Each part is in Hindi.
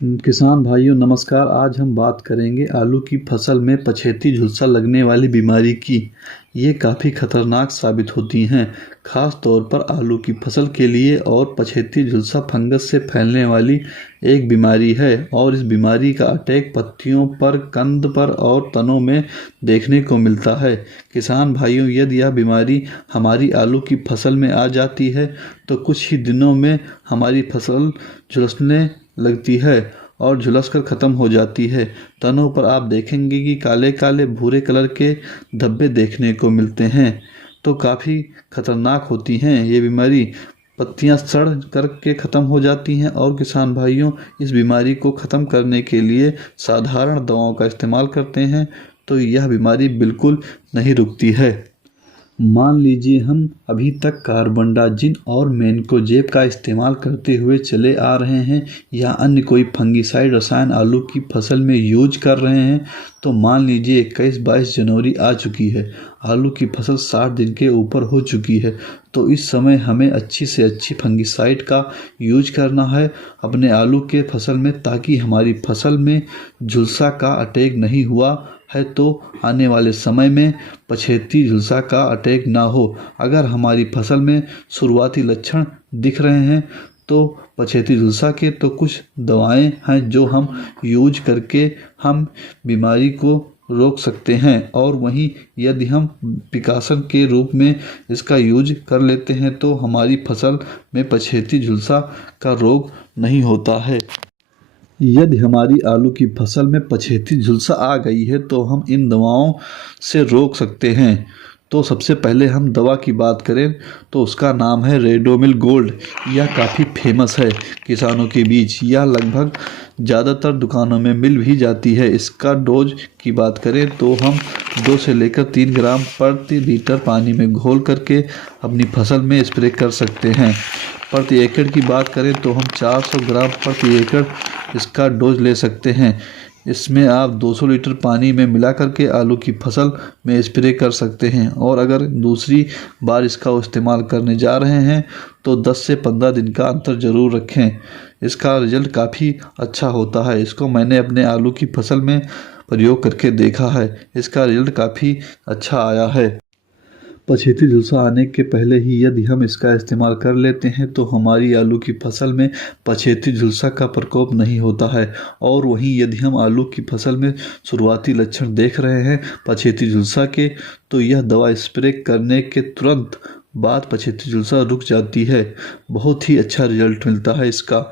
किसान भाइयों नमस्कार। आज हम बात करेंगे आलू की फसल में पछेती झुलसा लगने वाली बीमारी की। ये काफ़ी खतरनाक साबित होती हैं, खास तौर पर आलू की फसल के लिए। और पछेती झुलसा फंगस से फैलने वाली एक बीमारी है और इस बीमारी का अटैक पत्तियों पर, कंद पर और तनों में देखने को मिलता है। किसान भाइयों, यदि यह बीमारी हमारी आलू की फसल में आ जाती है तो कुछ ही दिनों में हमारी फसल झुलसने लगती है और झुलस कर ख़त्म हो जाती है। तनों पर आप देखेंगे कि काले काले भूरे कलर के धब्बे देखने को मिलते हैं। तो काफ़ी खतरनाक होती हैं ये बीमारी। पत्तियां सड़ कर के ख़त्म हो जाती हैं। और किसान भाइयों, इस बीमारी को ख़त्म करने के लिए साधारण दवाओं का इस्तेमाल करते हैं तो यह बीमारी बिल्कुल नहीं रुकती है। मान लीजिए हम अभी तक कार्बनडाजिम और मैनकोजेब का इस्तेमाल करते हुए चले आ रहे हैं या अन्य कोई फंगिसाइड रसायन आलू की फसल में यूज कर रहे हैं, तो मान लीजिए 21-22 जनवरी आ चुकी है, आलू की फसल 60 दिन के ऊपर हो चुकी है। तो इस समय हमें अच्छी से अच्छी फंगिसाइड का यूज करना है अपने आलू के फसल में, ताकि हमारी फसल में झुलसा का अटैक नहीं हुआ है तो आने वाले समय में पछेती झुलसा का अटैक ना हो। अगर हमारी फसल में शुरुआती लक्षण दिख रहे हैं तो पछेती झुलसा के, तो कुछ दवाएं हैं जो हम यूज करके हम बीमारी को रोक सकते हैं। और वहीं यदि हम पिकासन के रूप में इसका यूज कर लेते हैं तो हमारी फसल में पछेती झुलसा का रोग नहीं होता है। यदि हमारी आलू की फसल में पछेती झुलसा आ गई है तो हम इन दवाओं से रोक सकते हैं। तो सबसे पहले हम दवा की बात करें तो उसका नाम है रेडोमिल गोल्ड। यह काफ़ी फेमस है किसानों के बीच। यह लगभग ज़्यादातर दुकानों में मिल भी जाती है। इसका डोज की बात करें तो हम 2 से लेकर 3 ग्राम प्रति लीटर पानी में घोल करके अपनी फसल में स्प्रे कर सकते हैं। प्रति एकड़ की बात करें तो हम 400 ग्राम प्रति एकड़ इसका डोज ले सकते हैं। इसमें आप 200 लीटर पानी में मिला करके आलू की फसल में स्प्रे कर सकते हैं। और अगर दूसरी बार इसका इस्तेमाल करने जा रहे हैं तो 10 से 15 दिन का अंतर ज़रूर रखें। इसका रिजल्ट काफ़ी अच्छा होता है। इसको मैंने अपने आलू की फसल में प्रयोग करके देखा है। इसका रिजल्ट काफ़ी अच्छा आया है। पछेती झुलसा आने के पहले ही यदि हम इसका इस्तेमाल कर लेते हैं तो हमारी आलू की फसल में पछेती झुलसा का प्रकोप नहीं होता है। और वहीं यदि हम आलू की फसल में शुरुआती लक्षण देख रहे हैं पछेती झुलसा के, तो यह दवा स्प्रे करने के तुरंत बाद पछेती झुलसा रुक जाती है। बहुत ही अच्छा रिजल्ट मिलता है इसका।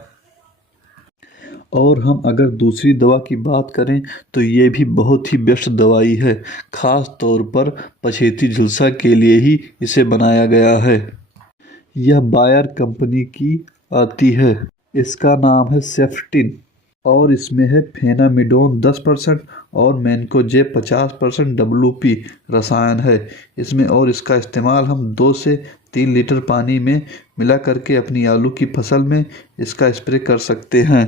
और हम अगर दूसरी दवा की बात करें तो ये भी बहुत ही बेस्ट दवाई है। ख़ास तौर पर पछेती झुलसा के लिए ही इसे बनाया गया है। यह बायर कंपनी की आती है। इसका नाम है सेफ्टिन और इसमें है फेनामिडोन 10% और मैनकोजेब 50% WP रसायन है इसमें। और इसका इस्तेमाल हम 2 से 3 लीटर पानी में मिला करके अपनी आलू की फसल में इसका स्प्रे कर सकते हैं।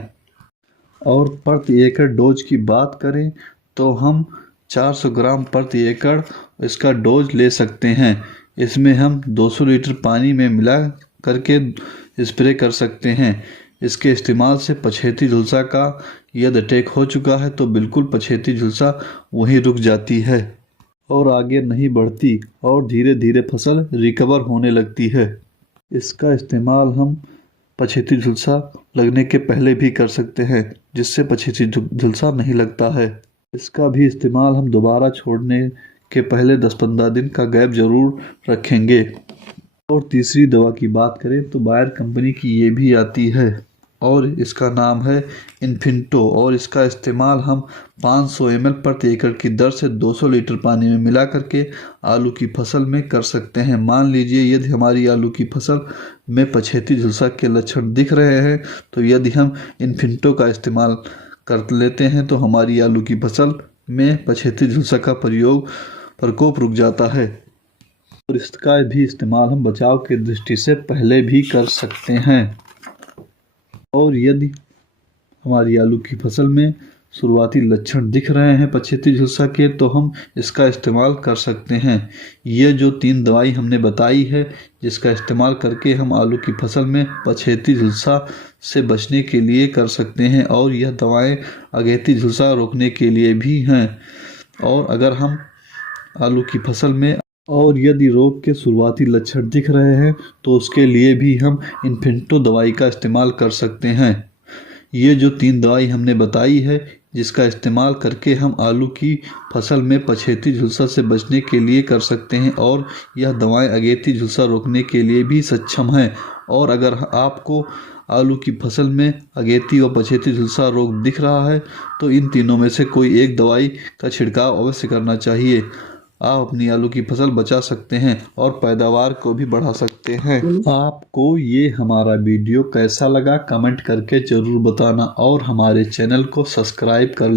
और प्रति एकड़ डोज की बात करें तो हम 400 ग्राम प्रति एकड़ इसका डोज ले सकते हैं। इसमें हम 200 लीटर पानी में मिला करके स्प्रे कर सकते हैं। इसके इस्तेमाल से पछेती झुलसा का यदि अटैक हो चुका है तो बिल्कुल पछेती झुलसा वहीं रुक जाती है और आगे नहीं बढ़ती और धीरे धीरे फसल रिकवर होने लगती है। इसका इस्तेमाल हम पछेती झुलसा लगने के पहले भी कर सकते हैं, जिससे पछेती झुलसा नहीं लगता है। इसका भी इस्तेमाल हम दोबारा छोड़ने के पहले 10-15 दिन का गैप ज़रूर रखेंगे। और तीसरी दवा की बात करें तो बायर कंपनी की ये भी आती है और इसका नाम है इन्फिंटो। और इसका इस्तेमाल हम 500 ml प्रति एकड़ की दर से 200 लीटर पानी में मिला करके आलू की फसल में कर सकते हैं। मान लीजिए यदि हमारी आलू की फसल में पछेती झुलसा के लक्षण दिख रहे हैं तो यदि हम इन्फिंटो का इस्तेमाल कर लेते हैं तो हमारी आलू की फसल में पछेती झुलसा का प्रकोप रुक जाता है। और इसका भी इस्तेमाल हम बचाव के दृष्टि से पहले भी कर सकते हैं। और यदि हमारी आलू की फसल में शुरुआती लक्षण दिख रहे हैं पछेती झुलसा के, तो हम इसका इस्तेमाल कर सकते हैं। ये जो 3 दवाई हमने बताई है, जिसका इस्तेमाल करके हम आलू की फसल में पछेती झुलसा से बचने के लिए कर सकते हैं, और यह दवाएं अगेती झुलसा रोकने के लिए भी हैं। और अगर हम आलू की फसल में और यदि रोग के शुरुआती लक्षण दिख रहे हैं, तो उसके लिए भी हम इन्फेंटो दवाई का इस्तेमाल कर सकते हैं। ये जो 3 दवाई हमने बताई है, जिसका इस्तेमाल करके हम आलू की फसल में पछेती झुलसा से बचने के लिए कर सकते हैं, और यह दवाएं अगेती झुलसा रोकने के लिए भी सक्षम हैं। और अगर आपको आलू की फसल में अगेती व पछेती झुलसा रोग दिख रहा है, तो इन तीनों में से कोई एक दवाई का छिड़काव अवश्य करना चाहिए। आप अपनी आलू की फसल बचा सकते हैं और पैदावार को भी बढ़ा सकते हैं। आपको ये हमारा वीडियो कैसा लगा कमेंट करके ज़रूर बताना, और हमारे चैनल को सब्सक्राइब कर